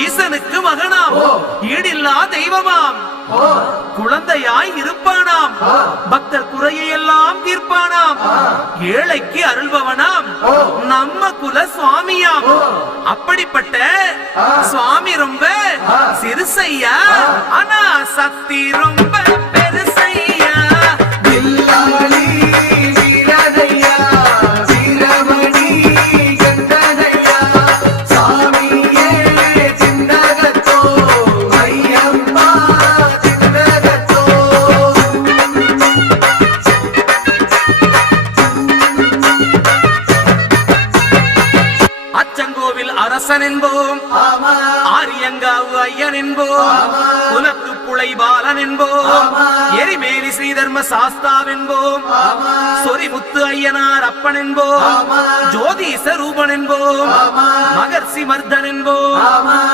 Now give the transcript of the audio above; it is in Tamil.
ஈசனுக்கு மகனாம், ஈடில்லா தெய்வமாம், குழந்தையாய் இருப்பானாம், பக்தர் குறையை எல்லாம் தீர்ப்பானாம், ஏழைக்கு அருள்பவனாம், நம்ம குல சுவாமியாம். அப்படிப்பட்ட சுவாமி ரொம்ப சிறுசையா, ஆனா சக்தி ரொம்ப பெருசையா. அச்சங்கோவில் அரசன் என்போம், ஆரியங்காவு ஐயன் என்போம், குலத்துப்புழை பாலன் என்போம், எரிமேலி ஸ்ரீதர்ம சாஸ்தாவென்போம், சொரிமுத்து ஐயனார் அப்பன் என்போம், ஜோதிச ரூபன் என்போம், மகர்ஷி மர்தன் என்போம்.